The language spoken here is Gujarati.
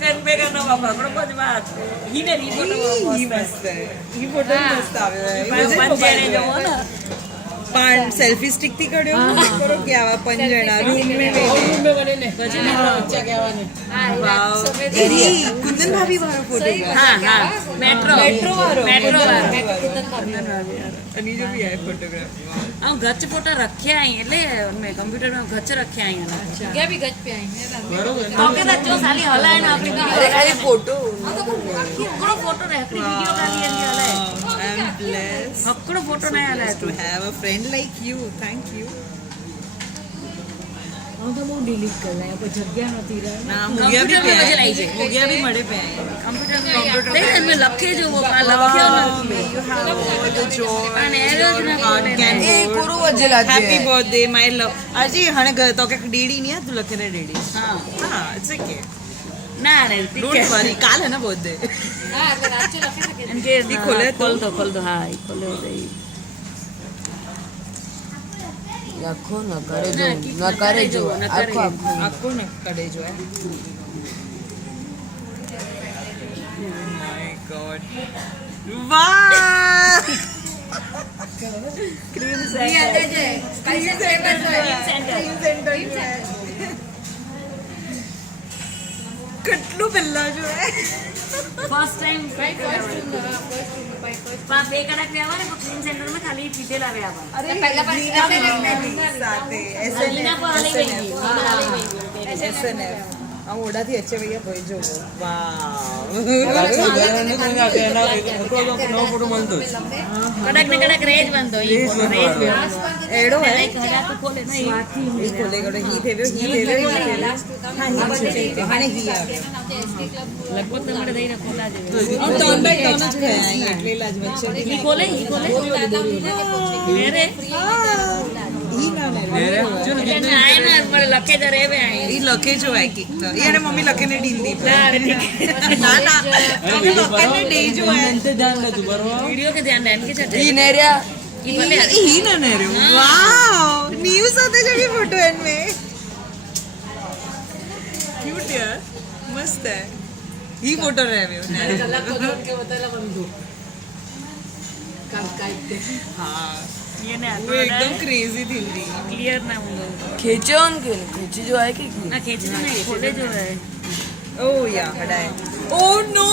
पे करना बाबा बड़ा कुछ बात ही ने ही फोटो मस्त है ही फोटो मस्त आवे है पंजेने जो ना पण सेल्फी स्टिक थी कड्यो करो કે આવા પંજણા રૂમ મે બને ને ગજને अच्छा કહેવાને વાવ કુંદન ભાભી વાળો ફોટો हां हां मेट्रो वारो કુંદન ભાભી અને જો भी है फोटोग्राफ हम गच फोटो रखे आई એટલે मैं कंप्यूटर में गच रखे आई अच्छा क्या भी गच पे आई बरोबर ओके तो जो साली हलाए ना अपनी अरे खाली फोटो हक्कड़ो फोटो रे अपनी वीडियो खाली एनी हलाए आई एम ब्लेस्ड हक्कड़ो फोटो नहीं हलाए to have a friend like you thank you હું તો બહુ ડિલીટ કરી નાખ્યા પછી જગ્યા નહોતી રહી ના મુગિયા भी पे मजे लाई छे मुगिया भी मड़े पे आए कंप्यूटर में में लखे जो वो लख्यो you have all the joy અને એરો જ ના કોને એ કોરો વજેલા છે હેપી બર્થડે માય લવ અજી હણે તો કે ડીડી ની આ તું લખે રે ડીડી हां હા ઇટ્સ ઓકે ના રે ડોન્ટ વરી કાલ હે ના બર્થડે हां એટલે રાત્રે લખી શકે इनके खोल दो हां खोले दे આખો ન કરે જો આખો આખો ન કરે જો માય ગોડ વાહ क्रीम सेंटर કેટલું પહેલા જો હે फर्स्ट टाइम पास બે કડાક લેવા ને ક્રીમ સેન્ટર માં ખાલી પીધેલા આવ્યા અરે પહેલા સાથે લીના પર લઈ ગઈ SNF આ ઓડાથી અચ્છે ભૈયા ભઈ જો વાવ કડાક ને કડાક રેજ બંધો ઈ રેજ એડો હે એક હજાર તો ખોલે ના ઈ ખોલે ગડો હી થેવ્યો હા હી છે અને હી આવે લગભગ તમારે દઈને ખોલા જેવે ટર્ન બાય ટર્ન જ ગયા એટલેલા જ વચ્ચે ઈ ખોલે મેરે ઈ ના ને એટલે આય ના મને લખે તો રેવે આય ઈ લખે જો આ કિક તો ઈ અને મમ્મી લખે ને ડીન દી ના ઠીક ના ના મમ્મી લખે ને ડે જો આ वीडियो के ध्यान देन के चटे ઈ ને રહ્યા ई भले ઈ ના ને રે વાવ ન્યૂઝ આતે જડી फोटो एन में क्यूट यार मस्त है ही फोटो रहवे ने हाँ ये ने वो एकदम क्रेजी थी रही क्लियर ना होगा ખેંચ્યો ને કે ખેંચી જો આય કે ना खींचना नहीं खोले जो है ओ या हटाए ओ नो